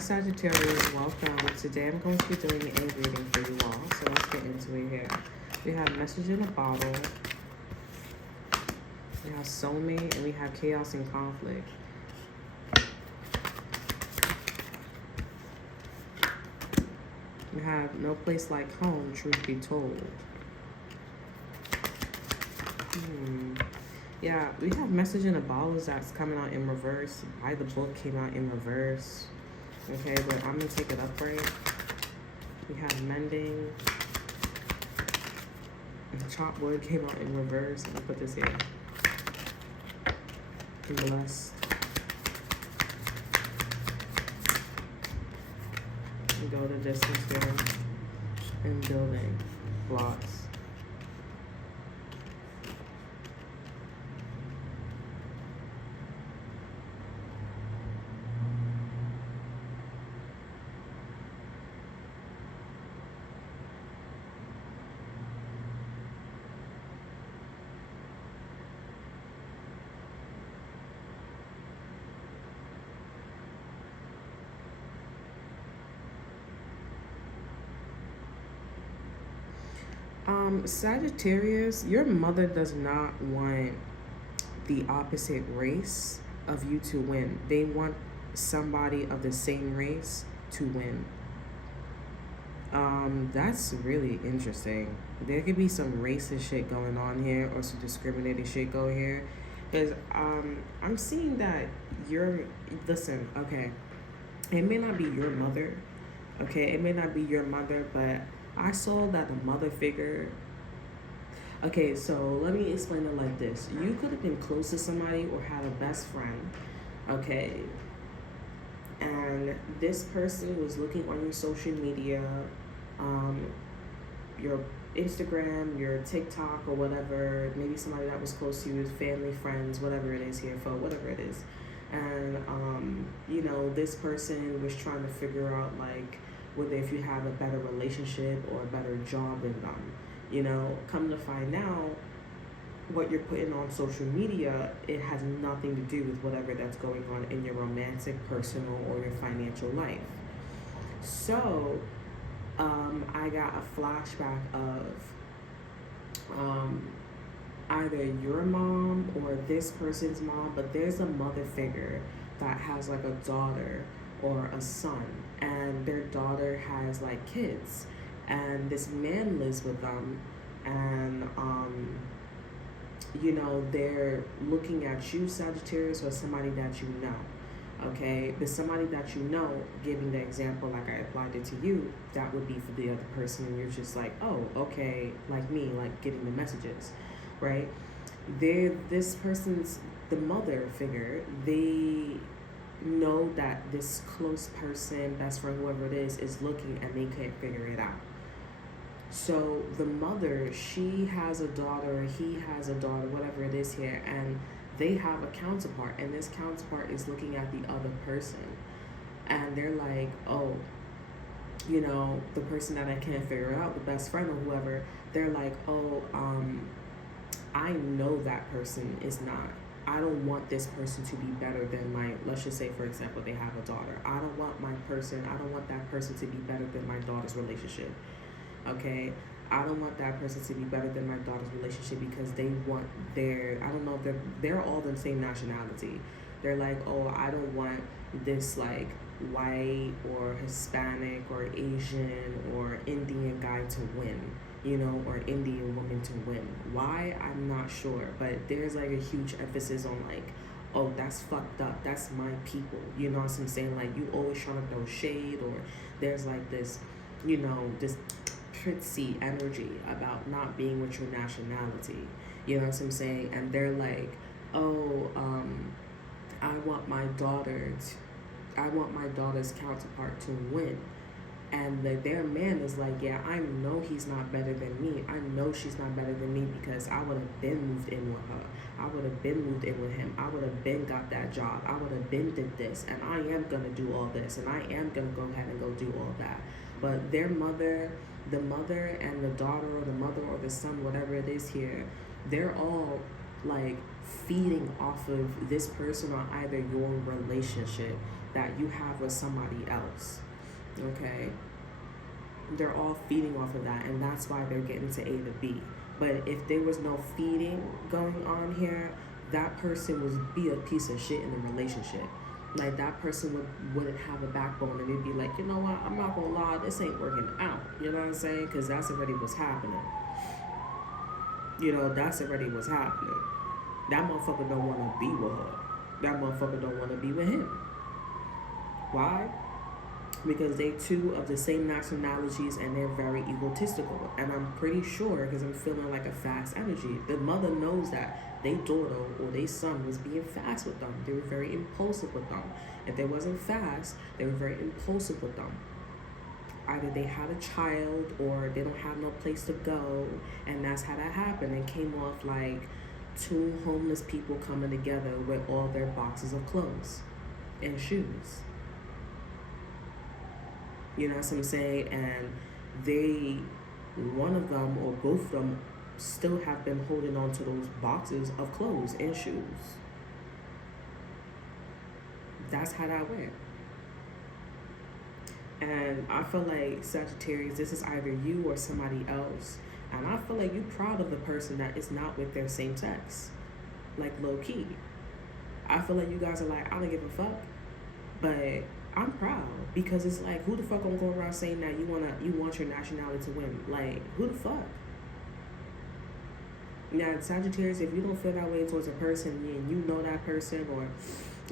Sagittarius, welcome. Today I'm going to be doing a reading for you all, so let's get into it here. We have message in a bottle, we have soulmate, and we have chaos and conflict. We have no place like home, truth be told. Yeah, we have message in a bottle that's coming out in reverse. By the book came out in reverse. Okay, but I'm going to take it upright. We have mending. And chopped wood came out in reverse. Let me put this here. Blessed. We go the distance here. And building blocks. Sagittarius, your mother does not want the opposite race of you to win. They want somebody of the same race to win. That's really interesting. There could be some racist shit going on here or some discriminating shit going here. Because I'm seeing that listen, okay, it may not be your mother, okay, it may not be your mother, but I saw that the mother figure. Okay, so let me explain it like this. You could have been close to somebody or had a best friend, okay? And this person was looking on your social media, your Instagram, your TikTok or whatever, maybe somebody that was close to you, family, friends, whatever it is here for, whatever it is. And, this person was trying to figure out, like, whether if you have a better relationship or a better job than them. Come to find out, what you're putting on social media, it has nothing to do with whatever that's going on in your romantic, personal, or your financial life. So, I got a flashback of either your mom or this person's mom, but there's a mother figure that has like a daughter or a son, and their daughter has like kids, and this man lives with them, and they're looking at you, Sagittarius, or somebody that you know. Okay, but somebody that you know, giving the example like I applied it to you, that would be for the other person, and you're just like, oh, okay, like me, like getting the messages, right? This person's the mother figure. They know that this close person, best friend, whoever it is looking, and they can't figure it out. So the mother, she has a daughter, he has a daughter, whatever it is here, and they have a counterpart, and this counterpart is looking at the other person, and they're like, oh, the person that I can't figure out, the best friend or whoever, they're like, oh, I know that person is not. I don't want this person to be better than let's just say, for example, they have a daughter. I don't want that person to be better than my daughter's relationship. Okay? I don't want that person to be better than my daughter's relationship because they want I don't know if they're all the same nationality. They're like, oh, I don't want this like white or Hispanic or Asian or Indian guy to win, or Indian woman to win. Why? I'm not sure, but there's like a huge emphasis on like, oh, that's fucked up. That's my people. You know what I'm saying? Like, you always trying to throw shade, or there's like this, this prissy energy about not being with your nationality. You know what I'm saying? And they're like, oh, I want my daughter's counterpart to win. And their man is like, yeah, I know he's not better than me. I know she's not better than me because I would have been moved in with her. I would have been moved in with him. I would have been got that job. I would have been did this. And I am going to do all this. And I am going to go ahead and go do all that. But their mother, the mother and the daughter, or the mother or the son, whatever it is here, they're all like feeding off of this person or either your relationship. that you have with somebody else. Okay? They're all feeding off of that, and that's why they're getting to A to B. But if there was no feeding going on here, that person would be a piece of shit in the relationship. Like, that person wouldn't have a backbone, and they'd be like, you know what, I'm not gonna lie, this ain't working out. You know what I'm saying? Because that's already what's happening. You know, that's already what's happening. That motherfucker don't want to be with her. That motherfucker don't want to be with him. Why? Because they two of the same nationalities and they're very egotistical. And I'm pretty sure, because I'm feeling like a fast energy, the mother knows that their daughter or their son was being fast with them. They were very impulsive with them. If they wasn't fast, they were very impulsive with them. Either they had a child or they don't have no place to go, and that's how that happened. It came off like two homeless people coming together with all their boxes of clothes and shoes. You know what I'm saying? And one of them or both of them still have been holding on to those boxes of clothes and shoes. That's how that went. And I feel like, Sagittarius, this is either you or somebody else. And I feel like you're proud of the person that is not with their same sex. Like, low key. I feel like you guys are like, I don't give a fuck. But I'm proud, because it's like, who the fuck gonna go around saying that you want your nationality to win? Like, who the fuck? Now, Sagittarius, if you don't feel that way towards a person and you know that person, or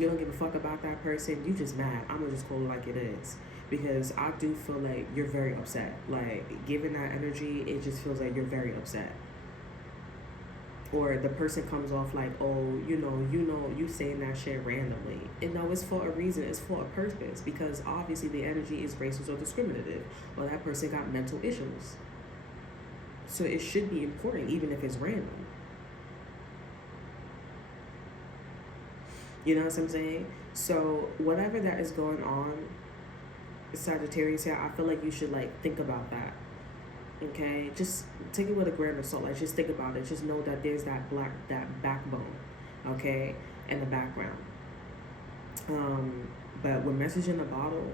you don't give a fuck about that person, you just mad. I'm gonna just call it like it is. Because I do feel like you're very upset. Like, given that energy, it just feels like you're very upset. Or the person comes off like, oh, you saying that shit randomly. And no, it's for a reason. It's for a purpose. Because obviously the energy is racist or discriminative. Or that person got mental issues. So it should be important, even if it's random. You know what I'm saying? So whatever that is going on, Sagittarius here, I feel like you should like think about that. Okay, just take it with a grain of salt. Like, just think about it. Just know that there's that backbone, okay, in the background. But with Message in the Bottle,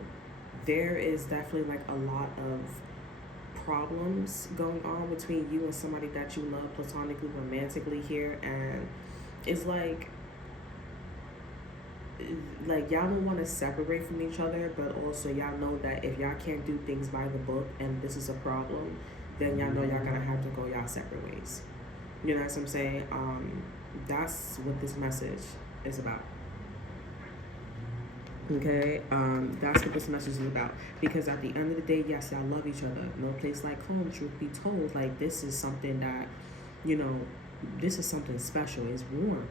there is definitely like a lot of problems going on between you and somebody that you love platonically, romantically here, and it's like y'all don't want to separate from each other, but also y'all know that if y'all can't do things by the book and this is a problem, then y'all know y'all gonna have to go y'all separate ways. You know what I'm saying? That's what this message is about. Okay, that's what this message is about. Because at the end of the day, yes, y'all love each other. No place like home, truth be told. Like, this is something that, this is something special. It's warm,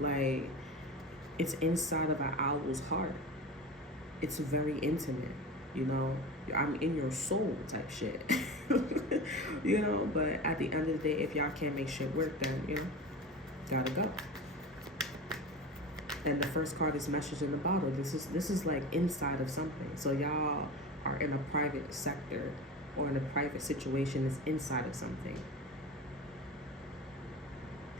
like, it's inside of an owl's heart. It's very intimate, I'm in your soul type shit. But at the end of the day, if y'all can't make shit work, then, gotta go. And the first card is Message in the Bottle. This is like inside of something. So y'all are in a private sector or in a private situation that's inside of something.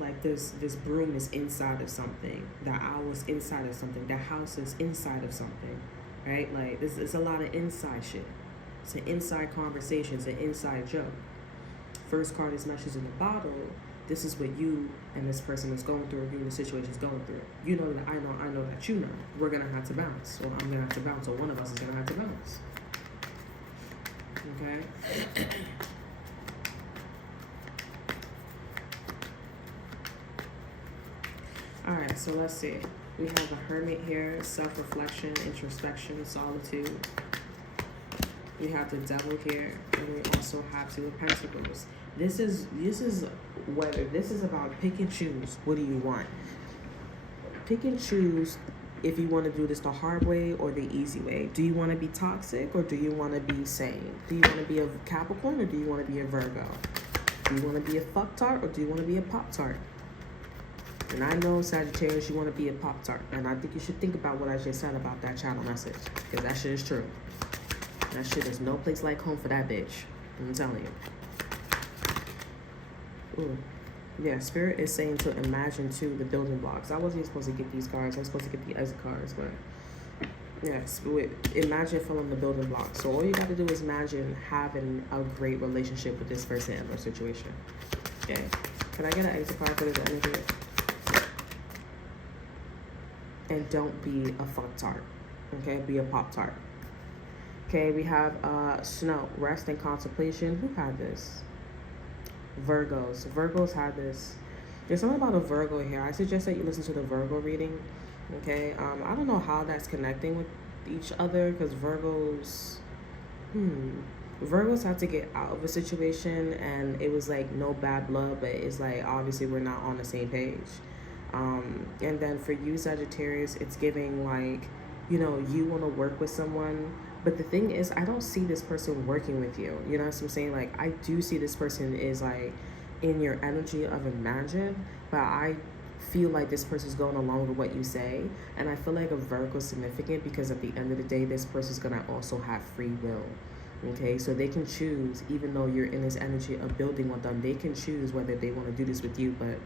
Like this broom is inside of something. The owl is inside of something. The house is inside of something, right? Like, it's a lot of inside shit. It's an inside conversation. It's an inside joke. First card is Message in the Bottle. This is what you and this person is going through, or you and the situation is going through. You know that I know that you know. We're going to have to bounce. Or I'm going to have to bounce. Or one of us is going to have to bounce. Okay? Alright, so let's see. We have the Hermit here, self-reflection, introspection, solitude. We have the Devil here, and we also have Two of Pentacles. This is about pick and choose. What do you want? Pick and choose if you want to do this the hard way or the easy way. Do you want to be toxic or do you want to be sane? Do you want to be a Capricorn or do you want to be a Virgo? Do you want to be a fuck-tart or do you want to be a pop-tart? And I know, Sagittarius, you want to be a pop-tart. And I think you should think about what I just said about that channel message. Because that shit is true. That shit is no place like home for that bitch. I'm telling you. Ooh. Yeah, Spirit is saying to imagine, too, the building blocks. I wasn't supposed to get these cards. I was supposed to get the other cards, but Yes, imagine filling the building blocks. So all you got to do is imagine having a great relationship with this person in their situation. Okay. Can I get an exit card for this energy? And don't be a fuck tart. Okay, be a pop tart. Okay, we have snow, rest and contemplation. Who had this? Virgos. Virgos had this. There's something about a Virgo here. I suggest that you listen to the Virgo reading. Okay, I don't know how that's connecting with each other because Virgos have to get out of a situation and it was like no bad blood, but it's like obviously we're not on the same page. And then for you, Sagittarius, it's giving like, you know, you want to work with someone. But the thing is, I don't see this person working with you. You know what I'm saying? Like, I do see this person is like in your energy of imagine, but I feel like this person's going along with what you say. And I feel like a Virgo is significant because at the end of the day, this person's going to also have free will. Okay, so they can choose, even though you're in this energy of building with them, they can choose whether they want to do this with you. But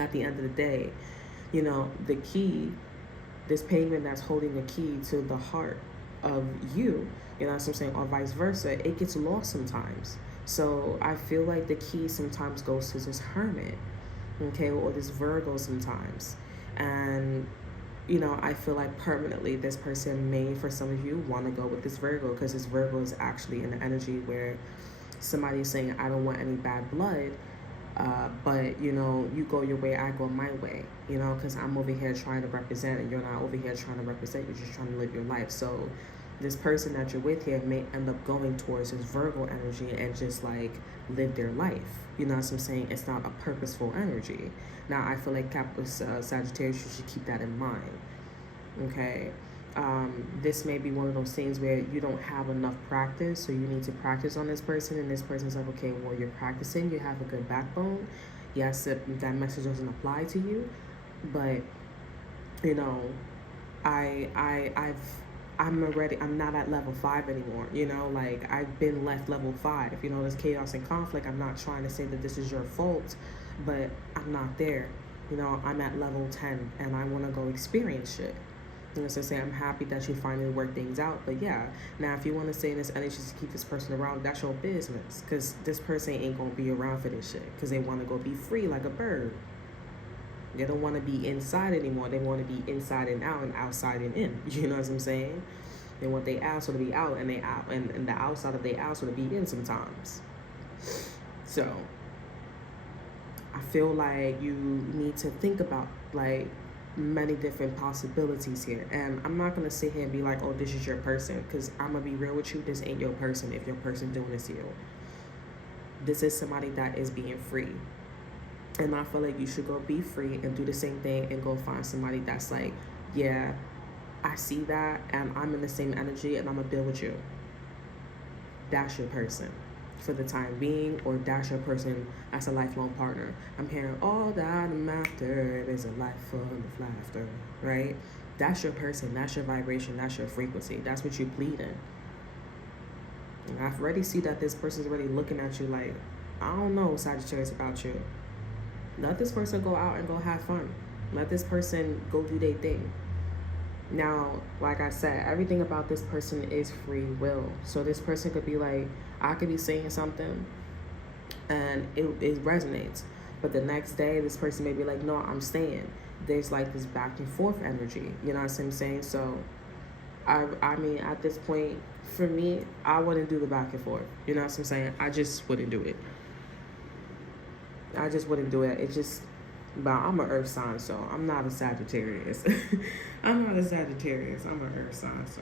at the end of the day, you know, the key, this penguin that's holding the key to the heart of you, you know what I'm saying, or vice versa, it gets lost sometimes. So I feel like the key sometimes goes to this hermit, okay, or this Virgo sometimes. And, you know, I feel like permanently this person may, for some of you, want to go with this Virgo because this Virgo is actually in the energy where somebody's saying, I don't want any bad blood, but, you know, you go your way, I go my way, you know, because I'm over here trying to represent and you're not over here trying to represent, you're just trying to live your life. So this person that you're with here may end up going towards this Virgo energy and just like live their life. You know what I'm saying? It's not a purposeful energy. Now, I feel like Sagittarius, you should keep that in mind, okay? This may be one of those things where you don't have enough practice, so you need to practice on this person, and this person's like, okay, well, you're practicing, you have a good backbone. Yes, that message doesn't apply to you, but, you know, I'm not at level 5 anymore, you know, like I've been left level 5, you know, there's chaos and conflict. I'm not trying to say that this is your fault, but I'm not there, you know, I'm at level 10 and I want to go experience shit. You know, so say I'm happy that you finally work things out, but yeah, now if you want to stay in this energy to keep this person around, that's your business, because this person ain't gonna be around for this shit, because they want to go be free like a bird. They don't want to be inside anymore. They want to be inside and out and outside and in. You know what I'm saying? They want their asshole to be out and they out and the outside of their asshole to be in sometimes. So I feel like you need to think about like many different possibilities here. And I'm not gonna sit here and be like, oh, this is your person, because I'm gonna be real with you, this ain't your person if your person doing this to you. This is somebody that is being free. And I feel like you should go be free and do the same thing and go find somebody that's like, yeah, I see that and I'm in the same energy and I'm gonna deal with you. That's your person for the time being, or that's your person as a lifelong partner. I'm hearing all that I'm after is a life full of laughter, right? That's your person, that's your vibration, that's your frequency, that's what you're pleading. And I've already see that this person's already looking at you like, I don't know, Sagittarius, about you. Let this person go out and go have fun. Let this person go do their thing. Now, like I said, everything about this person is free will. So this person could be like, I could be saying something and it resonates. But the next day, this person may be like, no, I'm staying. There's like this back and forth energy. You know what I'm saying? So, I mean, at this point, for me, I wouldn't do the back and forth. You know what I'm saying? I just wouldn't do it. I just wouldn't do it. It just, but I'm an earth sign, so I'm not a Sagittarius. I'm not a Sagittarius. I'm an earth sign, so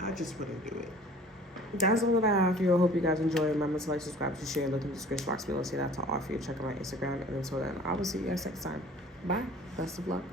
I just wouldn't do it. That's all that I have for you. I hope you guys enjoy. Remember to like, subscribe, to share, look in the description box below. See that to offer you. Check out my Instagram. And until then, I will see you guys next time. Bye. Best of luck.